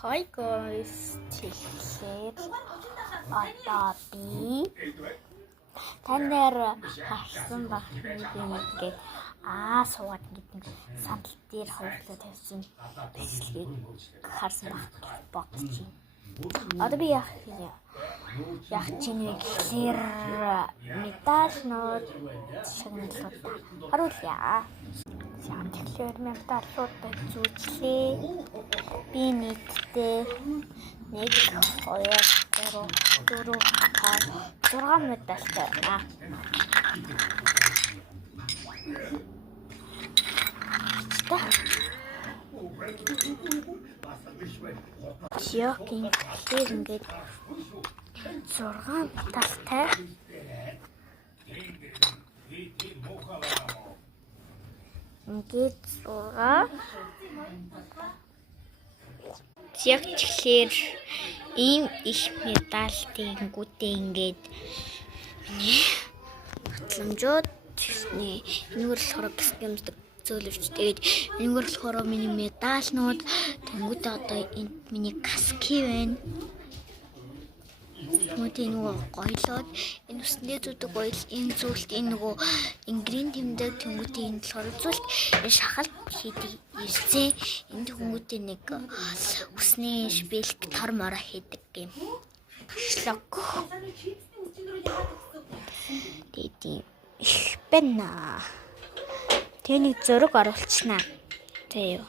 Hi guys, тэгэхээр одоо би тань дээр харсан багтныг ингээд суугаад гэдэг сандал дээр хоёулаа тавьсан бичлэгийг харсан багтж байна. Одоо би яах чинь вэ гэхээр медалнууд шагналууд харуулъя. Тэгэхээр медалуудыг зүүжлээ. Би нийтдээ 1 2 3 4 5 6 медальтай байна. Яагийн тэгэхээр ингээд 6 медальтай. Ингээд 6 яг тэгэхээр ийм их медаль тэгэнгүүтээ ингээд миний хөтөлмжүүд энэгээр болохоор гэмсдэг зөөлөвч. Тэгээд энэгээр болохоор миний медальнууд тэнгүүтээ одоо энд миний каски байна. Тэнгүүтээ нөгөө гоёлоод энэ үснээ зүдэг гоёл энэ зүйлт энэ нөгөө ингрийн тэмдэг тэнгүүтээ энэ болохоор зүйлт энэ шахалт хийдэг ирцээ энэ тэнгүүтээ нэг үсний шпилк торморо хийдэг юм. Шлок. Тэгээд их байна. Тэнийг зураг оруулчихна. Тэ юу.